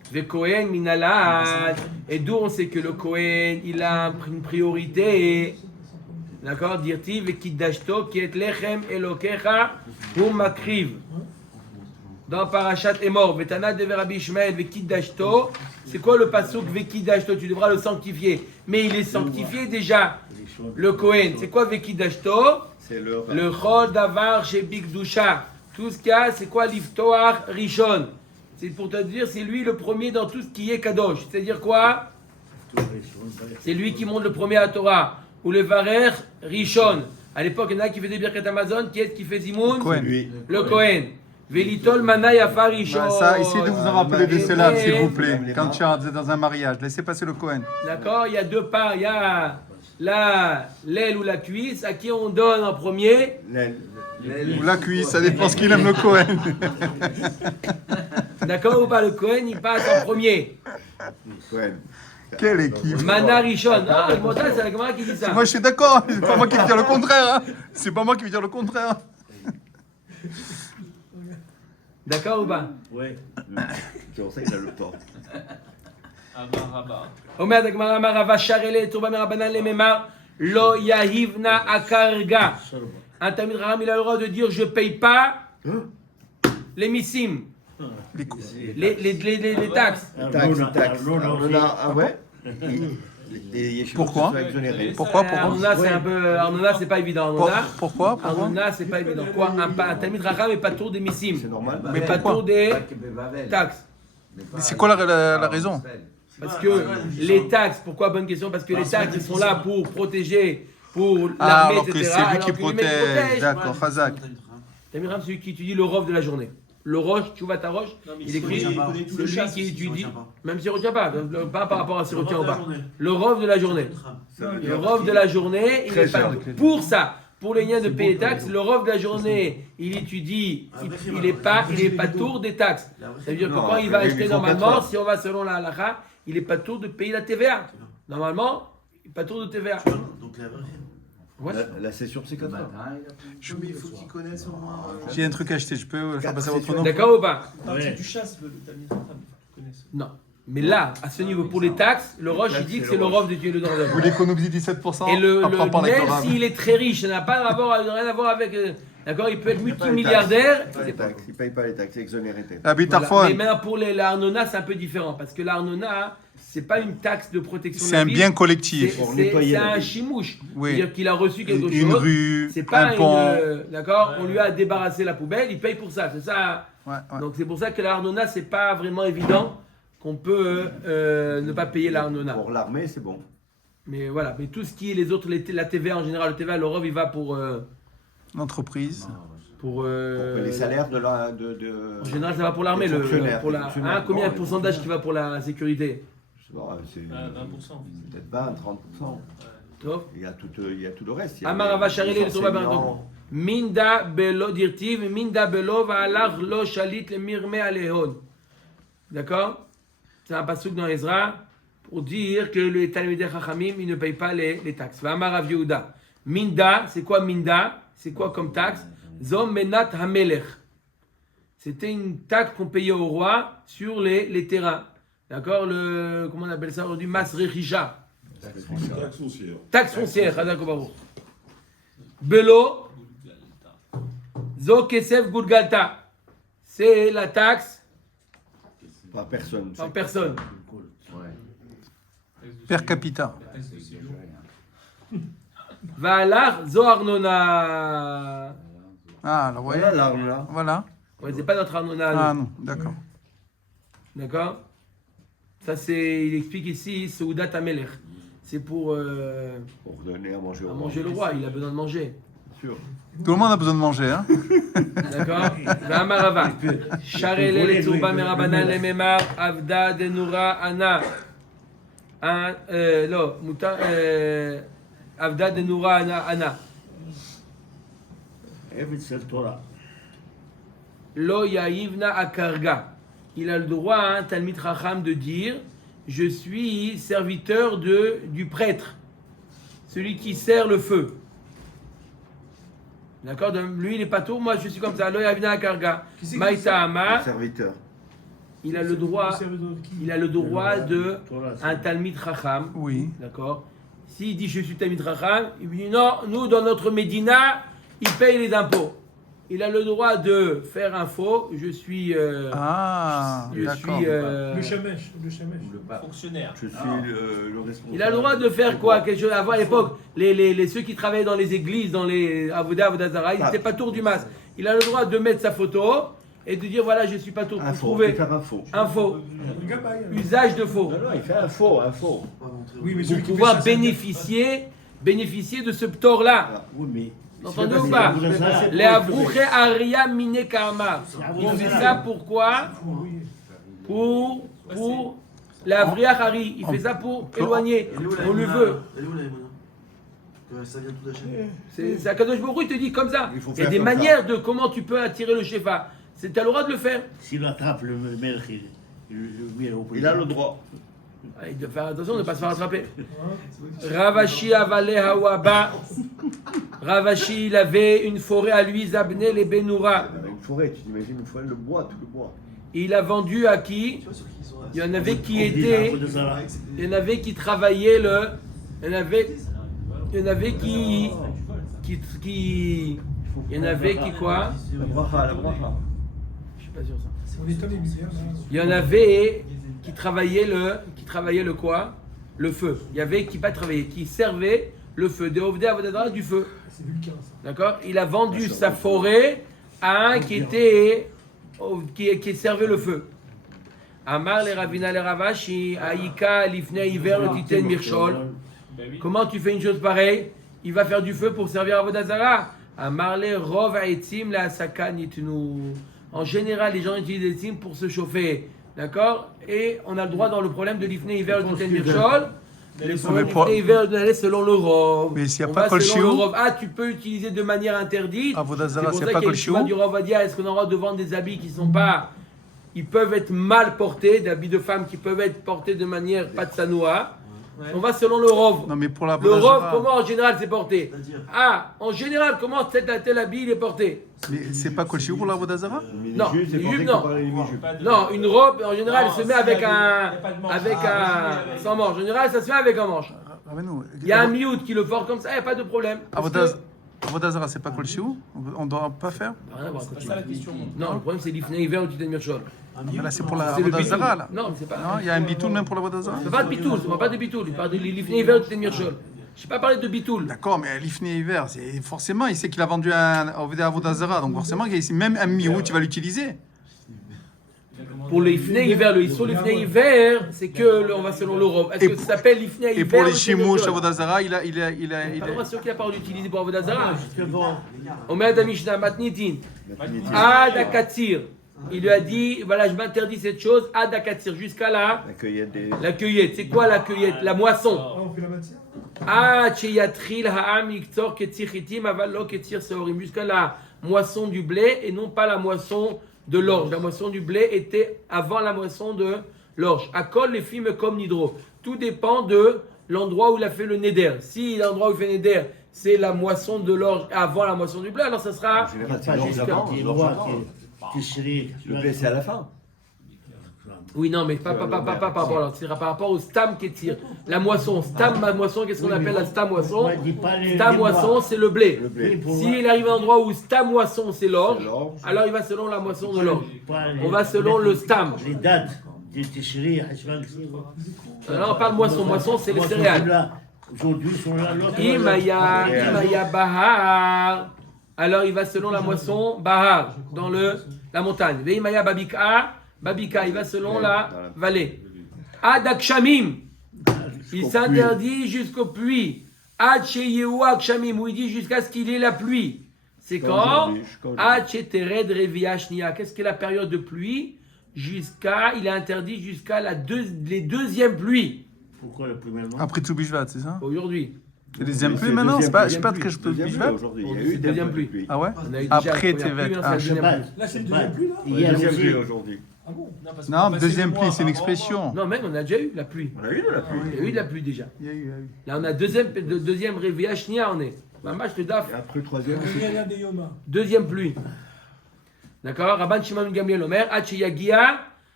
Ve Kohen minalad. Et d'où on sait que le Kohen, il a une priorité. D'accord? Dirti ve kiddashto ki et lechem elokecha hu makriv. Dans Parashat Emor, Vetana de Rabbi Ishmael ve kiddashto. C'est quoi le pasuk ve kiddashto? Tu devras le sanctifier. Mais il est sanctifié déjà. Le Kohen. C'est quoi ve kiddashto? C'est Le chol davar chez Bigdusha. Tout ce qu'il y a, c'est quoi l'iftoar rishon? C'est pour te dire, c'est lui le premier dans tout ce qui est kadosh. C'est-à-dire quoi? C'est lui qui monte le premier à la Torah. Ou le varer rishon. À l'époque, il y en a qui faisaient Birkat Amazon. Qui est-ce qui fait Zimoun? Cohen. Le Kohen. Velitol mana yafa rishon. Bah, ça, essayez de vous en rappeler de cela, s'il vous plaît. Quand tu es dans un mariage, laissez passer le Cohen. D'accord? Il y a deux parts. Il y a l'aile ou la cuisse. À qui on donne en premier? Ou la cuisse, ça dépend ce qu'il aime le Cohen. D'accord ou pas? Le Kohen, il passe en premier. Quelle équipe. Mana rishon. Ah, le montage, c'est la Gemara qui dit ça. Moi, je suis d'accord. C'est pas moi qui vais dire le contraire. Hein. C'est pas moi qui vais dire le contraire. D'accord ou pas? Oui. C'est pour ça qu'il a le temps. Amaraba. Omer d'Agmara Marava Sharele Toba Merabanan Lememar Lo Yahivna Akarga. Un Talmid Raham, il a le droit de dire je paye pas les missim, les taxes. Taxe. Ah ouais. Pourquoi? Pourquoi? Arnona, c'est un peu. Arnona, c'est pas évident. Pourquoi? Arnona, c'est pas évident. Quoi? Un Talmid Raham n'est pas tour des missim, C'est normal. mais pas tour des taxes. C'est quoi la raison? Parce que les taxes, pourquoi? Bonne question. Parce que les taxes, ils sont là pour protéger, pour Ah, l'armée, alors que etc. c'est lui Alors qui que les mecs protège. D'accord, Khazak. Talmid Raham, c'est celui qui étudie le rov de la journée. Le roche, tu vois ta roche, Non, mais il il écrit, connaît tout le celui chasse, qui il étudie, retient pas. même s'il ne retient pas, pas par rapport à s'il retient ou pas. journée. Le rov de la journée. Le rov de la journée, il est pas pour ça. Pour les liens de payer les taxes, le rov de la journée, il étudie, il n'est pas tour des taxes. Ça veut dire que quand il va acheter normalement, si on va selon la halakha, il n'est pas tour de payer la TVA. Normalement, il n'est pas tour de TVA. Donc la vraie. Ouais. La session, c'est comme ça. Mais il faut qu'ils connaissent au moins. J'ai un truc à acheter, je peux faire passer votre nom? D'accord ou pas? Partie du chasse, le Talmid Chacham, il faut qu'ils connaissent. Non. Mais là, à ce niveau, pour les taxes, le roche, il dit que c'est le rov de Dieu le Vous dans voulez économiser 17%? Et le Après, on parle avec même le Rav. s'il est très riche, ça n'a pas rien à voir avec. D'accord, il peut être multimilliardaire. Il ne paye pas les taxes, exonéré. La Voilà. Bitarfon, Mais maintenant pour l'Arnona, c'est un peu différent parce que l'Arnona, c'est pas une taxe de protection. c'est un bien collectif. Pour nettoyer C'est la un ville. chimouche. Oui. C'est-à-dire qu'il a reçu quelque Une chose. rue, C'est pas un pont. d'accord, on lui a débarrassé la poubelle, il paye pour ça. C'est ça. Ouais, ouais. Donc c'est pour ça que l'Arnona, c'est pas vraiment évident qu'on peut ne pas payer l'Arnona. Pour l'armée, c'est bon. Mais voilà, mais tout ce qui est les autres, la TVA en général, le TVA, le ROV, il va pour. L'entreprise. Pour les salaires de la. En général, ça va pour l'armée. Les fonctionnaires, Pour la, les fonctionnaires. hein, combien Non, de les pourcentage fonctionnaires. qui va pour la sécurité? Je sais pas, c'est 20%. peut-être 20, 30%. Top. Il y a tout le reste. Il y a Amar les Avacharile, le Torah enseignants. Minda belo dirtiv, minda belo va'alach lo shalit le mirme alehon. D'accord? C'est un pasuk dans Ezra pour dire que les Talmidei Chachamim, ils ne payent pas les taxes. Va'amar Rav Yehuda. Minda, c'est quoi minda? C'est quoi comme taxe? Zom menat hamelech. C'était une taxe qu'on payait au roi sur les terrains. D'accord? Comment on appelle ça aujourd'hui? Mas rechisha. Taxe foncière. Taxe foncière, Hadak Baruch. Belo, Zo Kesef Gulgalta. C'est la taxe Par personne. par personne. Per capita. Va'alach Zo Arnona. Ah, alors, ouais. Voilà l'arme là. Voilà. Ouais, c'est pas notre Arnona. Ah nous. non, d'accord. D'accord? Ça, c'est. Il explique ici, Soudat Amelech. C'est pour Pour donner à manger au manger le roi. Il a besoin de manger. Sûr. Tout le monde a besoin de manger, hein? D'accord? Va'amarava. Sharele le Turba Merabanan le Memar Avda de Noura Ana. Non, Avda de Noura Ana. Evetzel Torah. Lo Yaivna Akarga. Il a le droit, hein, Talmid Chacham, de dire je suis serviteur du prêtre, celui qui sert le feu. D'accord? Lui, il est pas tout, moi je suis comme ça. Lo Yaivna Akarga. Maïta Ama. Serviteur. il a le droit, de Torah, un Talmid Chacham. Oui. D'accord. S'il dit je suis Talmid Chacham, il lui dit non, nous dans notre Médina, il paye les impôts. Il a le droit de faire un faux. Je suis. Ah, d'accord. Le Shemesh. Fonctionnaire. Je suis le responsable. Il a le droit de faire quoi? Quelque chose. Avant à l'époque, ceux qui travaillaient dans les églises, dans les Avoda, Avodazara, ils n'étaient pas tour du mas. Il a le droit de mettre sa photo et de dire voilà, je suis pas tour. Un Pour faux, trouver il fait un faux. un faux. Le Gabaï, alors. Usage de faux. Non, non, il fait un faux, un faux. Oui, mais Pour celui qui fait pouvoir ça, c'est- bénéficier de ce ptort-là. Ah, oui, mais. Entendez ou pas? Les Avrouché Aria Mine Karma. Il fait ça pourquoi? Pour l'Avriach Hari. Il fait ça pour éloigner. On le veut. Elle est où la Emouna Que ça vient tout d'Hachem. C'est Akadosh Baruch Hu, il te dit comme ça. Il faut Il y a faire des comme ça. manières de comment tu peux attirer le Shefa. Tu as le droit de le faire. S'il attrape le melch, Il a le droit. Ah, il doit faire attention de ne pas se faire attraper. Ravashi Avale Hawaba. Ravashi, il avait une forêt à lui, Zabne les Benoura. Une forêt, tu t'imagines une forêt, le bois, tout le bois. Il a vendu à qui? Tu vois sur qui ils sont là. Il y en avait qui étaient. Il y en avait qui travaillaient le. Il y en avait qui. Il y en avait qui quoi? La bracha, la bracha. Je suis pas sûr ça. On est allé lumière, là. Il y en avait qui travaillaient le quoi? Le feu. Il y avait qui pas travaillaient, qui servaient le feu. Des Ovdei Avodazara, du feu. C'est vulcain, ça. D'accord? Il a vendu sa forêt à un qui était qui servait le feu. Amar le Ravina le Ravashi, Aïka lifnei hiver le titen mirchol. Ben oui. Comment tu fais une chose pareille? Il va faire du feu pour servir à Avodazara. Amar le rov haetzim la asaka nitnu. En général, les gens utilisent des etzim pour se chauffer. D'accord? Et on a le droit dans le problème de l'ifnei hiver le titen mirchol. Les problèmes pour- d'ifnei hiver d'aller selon le rov. Mais s'il n'y a On pas va Kol selon le Shiur, rov. Ah, tu peux utiliser de manière interdite. Avodazara, C'est s'il pour n'y ça a pas qu'il y a Kol le choix Shiur. du Rav Vadia. Est-ce qu'on a le droit de vendre des habits qui sont pas. Ils peuvent être mal portés, des habits de femmes qui peuvent être portés de manière pas de sanoua. On va selon le Rov. Non, mais pour la Le Rov, Avodazara. comment en général c'est porté? C'est-à-dire. Ah, en général, comment tel habit il est porté? Mais c'est pas Kol Shiur pour la Avodazara? Mais les Non, juifs, c'est les porté juifs, que non. par les juifs. Pas de- Non, une robe, en général, Non, elle se met s'il y avec a un. des- y a pas de manche. Avec Ah, un. Sans manche. En général, ça se fait avec un manche. Ramène-nous. Il y a un miout qui le porte comme ça, il n'y a pas de problème. Parce que- Avodazara, c'est pas Kol Shiur? On ne doit pas faire? Rien à voir, C'est pas ça la question. Non, le problème c'est l'ifnei hiver ou titan mirchol. Mais là, c'est pour la C'est le Avodazara, bitoul. là. Non, mais c'est pas. Non, il y a un bitoul même pour la Avodazara? Je parle pas de bitoul, je parle pas de bitoul, je parle de l'ifnei hiver ou titan mirchol. Je n'ai pas parlé de bitoul. D'accord, mais l'Ifnei hiver, c'est forcément, il sait qu'il a vendu un Avodazara, donc forcément, même un miout, tu vas l'utiliser. Pour l'ifnei hiver, le issur l'ifnei hiver, c'est que on va selon le Rov. Est-ce Et que ça pour- s'appelle l'ifnei hiver? Et pour ou les c'est chimouches le Avodazara, il a. Pas moi sûr qu'il a pas utilisé pour Avodazara. Bon, On met à Mishnah, Matnitin. Ad Akatsir. Il lui a dit voilà, je m'interdis cette chose, Ad Akatsir, jusqu'à là. La cueillette des. La cueillette, c'est quoi la cueillette? La moisson. Ah, on fait la matière. Sheyatril ha'am yiktzor ketzir chitim aval lo ketzir seorim. Jusqu'à la moisson du blé et non pas la moisson de l'orge. La moisson du blé était avant la moisson de l'orge. Akol les films comme Nidro. Tout dépend de l'endroit où il a fait le neder. Si l'endroit où il fait le neder, c'est la moisson de l'orge avant la moisson du blé, alors ça sera. En général, c'est pas l'orge juste d'avant, quand il l'orge voit d'avant. qu'il chérit. Le blé, c'est à la fin. Oui, non, mais pas par rapport. Alors, c'est par rapport au stam ketzir. La moisson. Stam, ma moisson, qu'est-ce qu'on appelle la stam moisson? Stam moisson, c'est le blé. Le blé. S'il arrive à un endroit où stam moisson, c'est l'orge, C'est l'orge. alors il va selon la moisson de l'orge. On va selon le stam. Les dates du Tishri, Alors on parle moisson. Moisson, c'est les céréales. Aujourd'hui, ils sont là. l'autre, Imaya Bahar. Alors il va selon la moisson Bahar, dans la montagne. Imaya Babika. Babika, il va selon la vallée. Ad Akshamim. Il s'interdit jusqu'aux pluies. Ad Sheyehu Akshamim, où il dit jusqu'à ce qu'il ait la pluie. C'est quand Ad Shetered Revia Shnia. Qu'est-ce qu'est la période de pluie? Il est interdit jusqu'à les deuxièmes pluies. Pourquoi le premier nom Après tout Bishvat, c'est ça? Aujourd'hui. C'est deuxième pluie maintenant? C'est pas que je peux Deuxième Bishvat? aujourd'hui. Il y a C'est eu deuxième des pluie. Ah ouais? On a eu déjà Après la première Tevet. pluie, Ah, la deuxième pluie. Là, c'est le deuxième pluie, là. Hier Deuxième aussi. pluie aujourd'hui. Ah bon? Parce qu'on Non, va passer deuxième le pluie, mois c'est une avant, expression. Non, même on a déjà eu la pluie. On a eu de la pluie. Il y a eu de la pluie déjà. Il y a eu. Là, on a deuxième réveil Shnia, on est. Maman, je te daf. Et après, le troisième, Il y c'est. a des Yoma. Deuxième pluie. D'accord? Rabban Shimon Gamliel Omer, Hachi Yagia,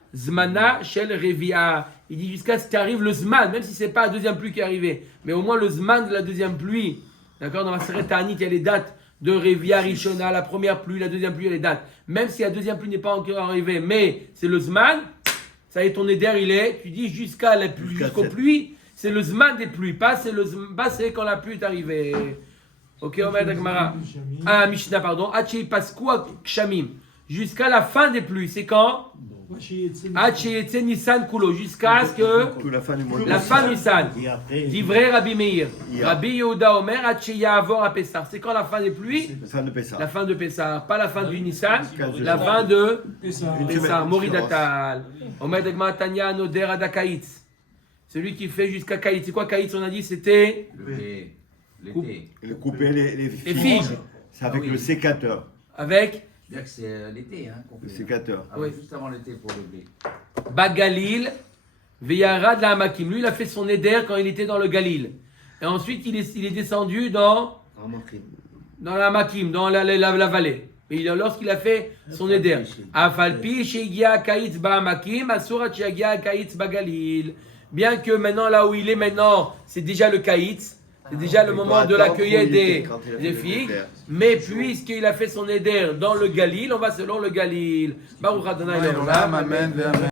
Zmana shel revia. Il dit jusqu'à ce qu'arrive le Zman, même si c'est pas la deuxième pluie qui est arrivée, mais au moins le Zman de la deuxième pluie. D'accord, dans la Seret Ta'anit, il y a les dates de Revia Rishona, la première pluie, la deuxième pluie, il y a les dates. Même si la deuxième pluie n'est pas encore arrivée, mais c'est le Zman, ça y est, ton éder, il est, tu dis jusqu'à la pluie, jusqu'aux pluies, c'est le Zman des pluies, pas c'est quand la pluie est arrivée. Ok, on va être Gemara. Ah, Mishnah, pardon. Hachi Paskua Kshamim. Jusqu'à la fin des pluies, c'est quand? Hachi Nissan Kulo, jusqu'à ce que Tout la fin du mois. la fin Nissan. Et après, Divrei Rabbi Meir. Rabbi Yehuda Omer, Hachi Ya'avor à Pessah. C'est quand la fin des pluies? La fin de Pessah. La fin de Pessah, pas la fin du Nissan, 15 la fin de Et ça, Pessah, Moridatal. Omer Degma Tanya Noder Adakaitz. Celui qui fait jusqu'à Kaitz. C'est quoi Kaitz? On a dit c'était L'été. Le couper les figues. C'est avec Ah oui. le sécateur. avec Bien que c'est l'été, hein, qu'on Le fait. sécateur. Ah, Oui. Juste avant l'été pour le blé. Bagalil, Veyarad la Hamakim. Lui, il a fait son éder quand il était dans le Galil. Et ensuite, il est descendu dans la Hamakim, dans la vallée. Et lorsqu'il a fait son éder, Afalpi, Shegia Kaitz Ba Hamakim, Asurat Shegia Kaitz Bagalil. Bien que maintenant, là où il est maintenant, c'est déjà le Kaitz. C'est déjà le moment de la cueillette des figues. Mais puisqu'il a fait son éder dans le Galil, on va selon le Galil. Baruch Adonai Leolam. Amen.